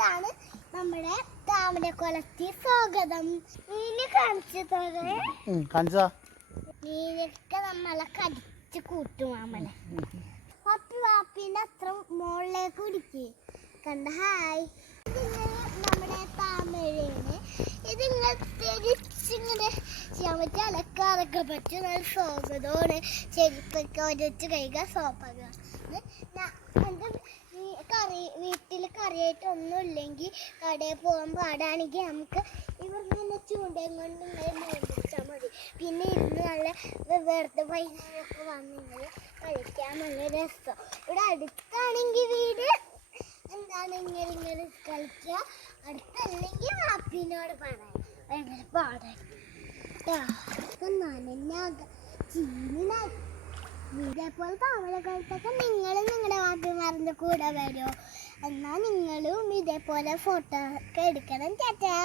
ഇതാണ് നമ്മുടെ താമരക്കുളത്തി സ്വാഗതം. മീന് കാണിച്ചു തരേ കാണിച്ചാ. മീനൊക്കെ നമ്മളെ കടിച്ച് കൂട്ടും നമ്മളെ. പപ്പി വാപ്പിന്റെ അത്ര മുകളിലേക്ക് കുടിക്ക് കണ്ട ഹായ്. നമ്മുടെ താമരയാണ്. ഇതിങ്ങനെ തിരിച്ചിങ്ങനെ ചെയ്യാൻ പറ്റും അലക്കാറൊക്കെ പറ്റും. നല്ല സ്വാഗതമാണ്. ചെരുപ്പൊക്കെ ഒരു കഴിക്കുക സോപ്പൊക്കെ വീട്ടിൽ ഒന്നും ഇല്ലെങ്കിൽ കടയിൽ പോകാൻ പാടാണെങ്കിൽ നമുക്ക് ഇവരിങ്ങനെ ചൂണ്ടയും കൊണ്ട് മേടിച്ചാൽ മതി. പിന്നെ ഇന്ന് നല്ല വെറുതെ വൈകുന്നേരമൊക്കെ വന്ന് ഇങ്ങനെ കളിക്കാൻ നല്ല രസം. ഇവിടെ അടുത്താണെങ്കിൽ വീട്. എന്താണ് ഇങ്ങനെ ഇങ്ങനെ കളിക്കുക? അടുത്തല്ലെങ്കിൽ വാപ്പിനോട് പറയാം. ഭയങ്കര പാടാണ് നനഞ്ഞാക ചീനിനായി ഇതേപോലെ താമരക്കാലത്തൊക്കെ നിങ്ങൾ നിങ്ങളുടെ വാപ്പിമാറിന്റെ കൂടെ വരുമോ എന്നാൽ നിങ്ങളും ഇതേപോലെ ഫോട്ടോ ഒക്കെ എടുക്കണം ചേച്ചാ